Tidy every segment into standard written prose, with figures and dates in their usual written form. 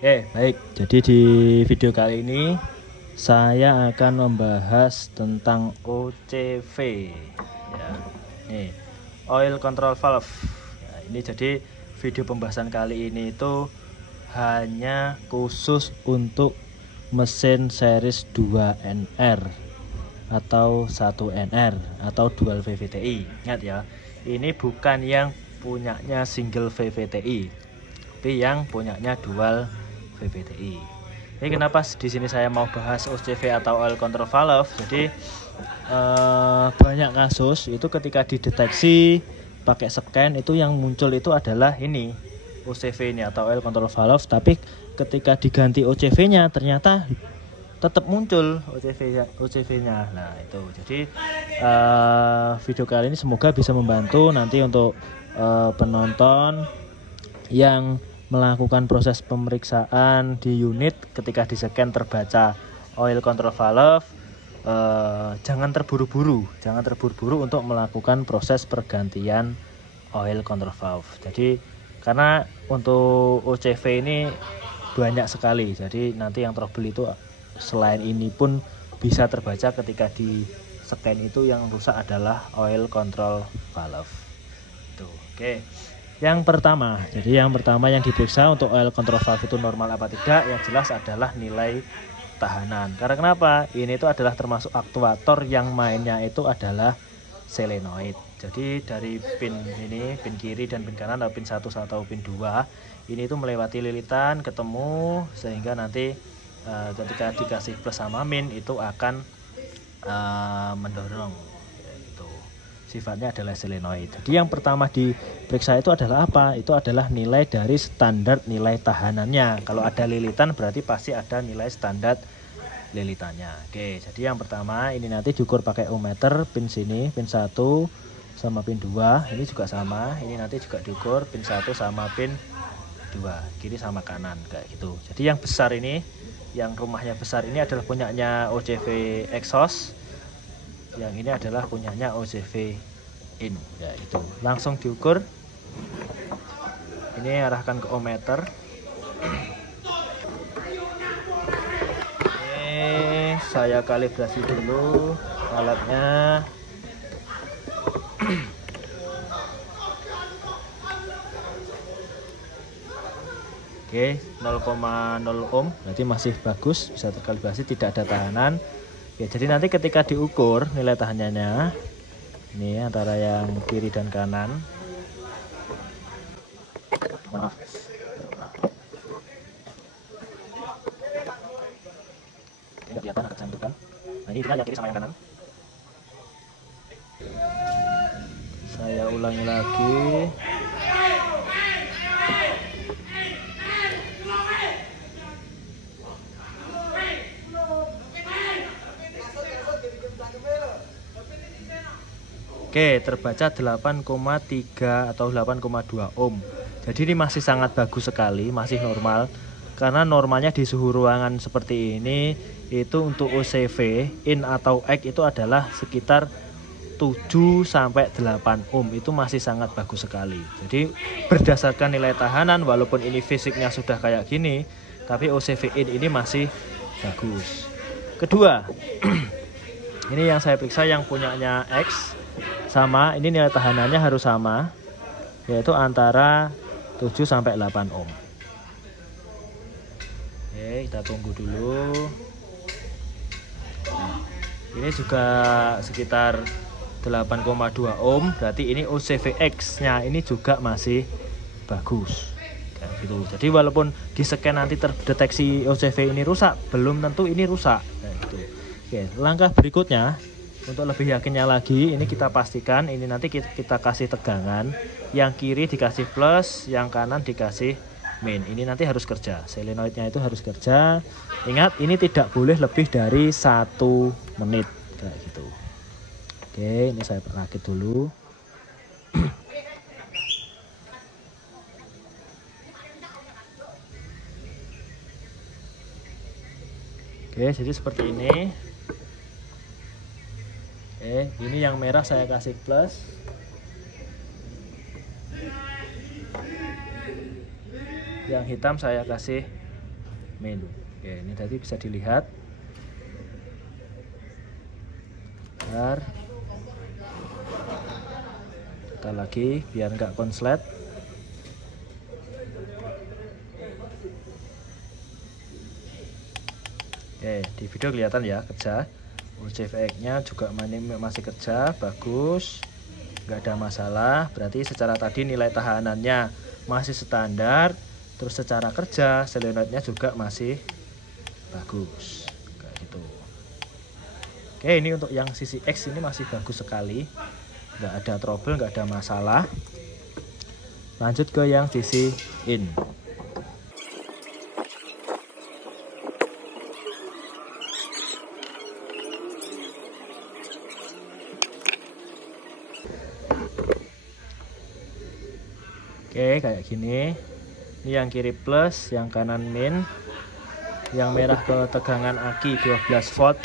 Baik. Jadi di video kali ini saya akan membahas tentang OCV ya. Nih, oil control valve. Nah, ini jadi video pembahasan kali ini itu hanya khusus untuk mesin series 2NR atau 1NR atau dual VVTi. Ingat ya, ini bukan yang punyanya single VVTi, tapi yang punyanya dual VVTi. Ini kenapa di sini saya mau bahas OCV atau oil control valve? Jadi banyak kasus itu ketika dideteksi pakai scan itu yang muncul itu adalah ini OCV ini atau oil control valve, tapi ketika diganti OCV-nya ternyata tetap muncul OCV-nya. Nah itu jadi video kali ini semoga bisa membantu nanti untuk penonton yang melakukan proses pemeriksaan di unit. Ketika di scan terbaca oil control valve, jangan terburu-buru untuk melakukan proses pergantian oil control valve. Jadi karena untuk OCV ini banyak sekali, jadi nanti yang trouble itu selain ini pun bisa terbaca ketika di scan itu yang rusak adalah oil control valve. Tuh, oke. Yang pertama yang diperiksa untuk oil control valve itu normal apa tidak, yang jelas adalah nilai tahanan. Karena kenapa? Ini itu adalah termasuk aktuator yang mainnya itu adalah solenoid. Jadi dari pin ini, pin kiri dan pin kanan atau pin 1 atau pin 2, ini itu melewati lilitan ketemu sehingga nanti ketika dikasih plus sama min itu akan mendorong. Sifatnya adalah solenoid. Jadi yang pertama diperiksa itu adalah apa? Itu adalah nilai dari standar nilai tahanannya. Kalau ada lilitan berarti pasti ada nilai standar lilitannya. Oke, jadi yang pertama ini nanti diukur pakai ohmmeter, pin sini, pin 1 sama pin 2. Ini juga sama. Ini nanti juga diukur pin 1 sama pin 2, kiri sama kanan kayak gitu. Jadi yang besar ini, yang rumahnya besar ini adalah punyanya OCV exhaust. Yang ini adalah punyanya OCV in, ya itu langsung diukur. Ini arahkan ke ohmmeter. Ini saya kalibrasi dulu alatnya. Oke, 0,0 ohm, berarti masih bagus, bisa terkalibrasi, tidak ada tahanan. Ya, jadi nanti ketika diukur nilai tahanannya ini antara yang kiri dan kanan. Maaf. Tidak kelihatan agak cantukan. Nah, ini yang kiri sama yang kanan. Saya ulangi lagi. Oke, terbaca 8,3 atau 8,2 ohm. Jadi ini masih sangat bagus sekali, masih normal. Karena normalnya di suhu ruangan seperti ini itu untuk OCV in atau X itu adalah sekitar 7 sampai 8 ohm. Itu masih sangat bagus sekali. Jadi berdasarkan nilai tahanan, walaupun ini fisiknya sudah kayak gini, tapi OCV in ini masih bagus. Kedua, ini yang saya periksa yang punyanya X. Sama, ini nilai tahanannya harus sama, yaitu antara 7 sampai 8 ohm. Oke, kita tunggu dulu. Nah, ini juga sekitar 8,2 ohm, berarti ini OCVX-nya ini juga masih bagus. Kayak gitu. Jadi walaupun di scan nanti terdeteksi OCV ini rusak, belum tentu ini rusak. Kayak gitu. Oke, langkah berikutnya untuk lebih yakinnya lagi, ini kita pastikan ini nanti kita kasih tegangan, yang kiri dikasih plus, yang kanan dikasih min. Ini nanti harus kerja, solenoidnya itu harus kerja. Ingat, ini tidak boleh lebih dari 1 menit kayak gitu. Oke, ini saya rakit dulu. Oke, jadi seperti ini. Ini yang merah saya kasih plus, yang hitam saya kasih min. Oke, ini tadi bisa dilihat. Bentar. Kita lagi biar nggak konslet. Oke, di video kelihatan ya kerja. UCV-nya juga masih kerja, bagus, nggak ada masalah. Berarti secara tadi nilai tahanannya masih standar, terus secara kerja solenoidnya juga masih bagus, kayak gitu. Oke, ini untuk yang sisi X ini masih bagus sekali, nggak ada trouble, nggak ada masalah. Lanjut ke yang sisi in. Oke, kayak gini. Ini yang kiri plus, yang kanan min. Yang merah ke tegangan aki 12 volt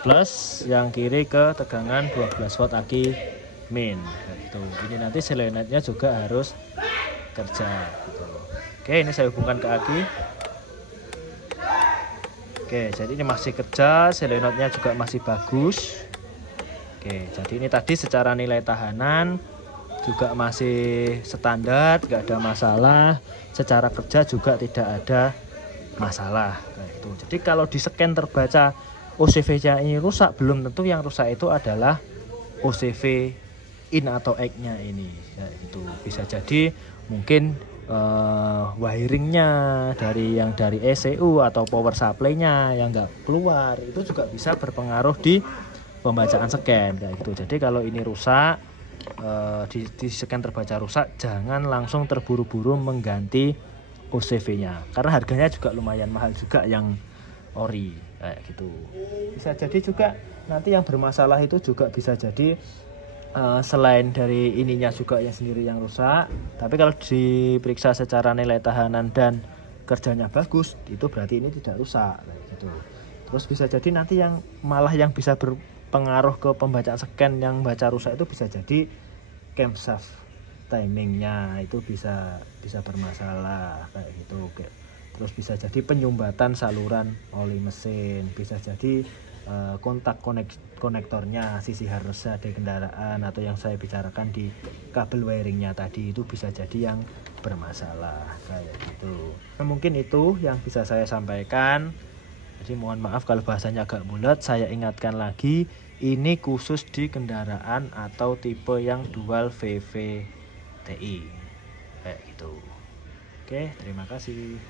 plus, yang kiri ke tegangan 12 volt aki min. Gitu. Ini nanti solenoidnya juga harus kerja. Gitu. Oke, ini saya hubungkan ke aki. Oke, jadi ini masih kerja, solenoidnya juga masih bagus. Oke, jadi ini tadi secara nilai tahanan juga masih standar, nggak ada masalah. Secara kerja juga tidak ada masalah, kayak gitu. Jadi kalau di scan terbaca OCV-nya ini rusak, belum tentu yang rusak itu adalah OCV in atau X-nya ini, kayak gitu. Bisa jadi mungkin wiringnya dari ECU atau power supply-nya yang nggak keluar, itu juga bisa berpengaruh di pembacaan scan, kayak gitu. Jadi kalau ini rusak, di scan terbaca rusak, jangan langsung terburu-buru mengganti OCV-nya, karena harganya juga lumayan mahal juga yang ori, kayak gitu. Bisa jadi juga nanti yang bermasalah itu juga bisa jadi selain dari ininya juga yang sendiri yang rusak, tapi kalau diperiksa secara nilai tahanan dan kerjanya bagus, itu berarti ini tidak rusak, kayak gitu. Terus bisa jadi nanti yang malah yang bisa berpengaruh ke pembacaan scan yang baca rusak itu bisa jadi camshaft timingnya itu bisa bermasalah, kayak gitu. Terus bisa jadi penyumbatan saluran oli mesin, bisa jadi kontak konektornya sisi harness di kendaraan, atau yang saya bicarakan di kabel wiringnya tadi itu bisa jadi yang bermasalah, kayak gitu. Mungkin itu yang bisa saya sampaikan. Jadi mohon maaf kalau bahasanya agak bulat. Saya ingatkan lagi, ini khusus di kendaraan atau tipe yang dual VVTi, kayak gitu. Oke, terima kasih.